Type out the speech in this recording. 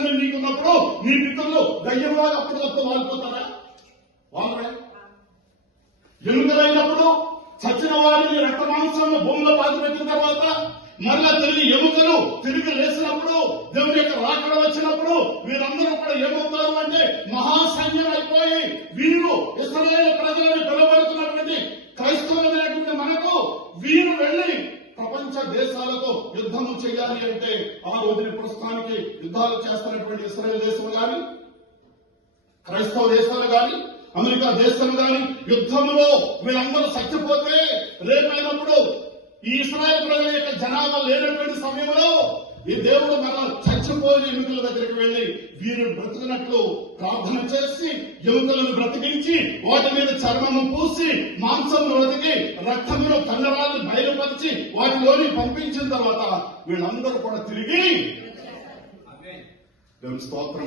క్రమశిక్షణ నీకున్నప్పుడు నీ పితరులు దయ్యంగా అప్పటికప్పుడు వాలిపోతారా? వాళ్ళే ఎముకలైనప్పుడు చచ్చిన వారిని రక్త మాంసంలో భూమిలో పాతిపెట్టిన తర్వాత మళ్ళా తిరిగి ఎముకలు తిరిగి లేచినప్పుడు దేవుని యొక్క రాకడ వచ్చినప్పుడు వీరందరూ కూడా ఏమవుతారు అంటే మహాసైన్యం అయిపోయి వీరు ఇశ్రాయేలు ప్రజలను పిలువబడుతున్నటువంటి క్రైస్తవులైనటువంటి మనకు వీరు వెళ్లి ప్రపంచ దేశాలతో యుద్ధము చేయాలి అంటే ఆ రోజుని ప్రస్తుతానికి యుద్ధాలు చేస్తున్నటువంటి ఇశ్రాయేల్ దేశం గాని క్రైస్తవ దేశాలు గాని అమెరికా దేశం గాని యుద్ధంలో వీళ్ళందరూ చచ్చిపోతే రేపైనప్పుడు ఈ ఇశ్రాయేల్ ప్రజల యొక్క జనాభా లేనటువంటి సమయంలో ఈ దేవుడు మన చచ్చిపోయిన ఎముకల దగ్గరికి వెళ్లి వీరు బ్రతికినట్లు ప్రార్థన చేసి ఎముకలను బ్రతికించి వాటి మీద చర్మము పూసి మాంసం బ్రతికి రక్తమును కండరాలను బయలుపరిచి వాటిలోని పంపించిన తర్వాత వీళ్ళందరూ కూడా తిరిగి దేవుని స్తోత్రం.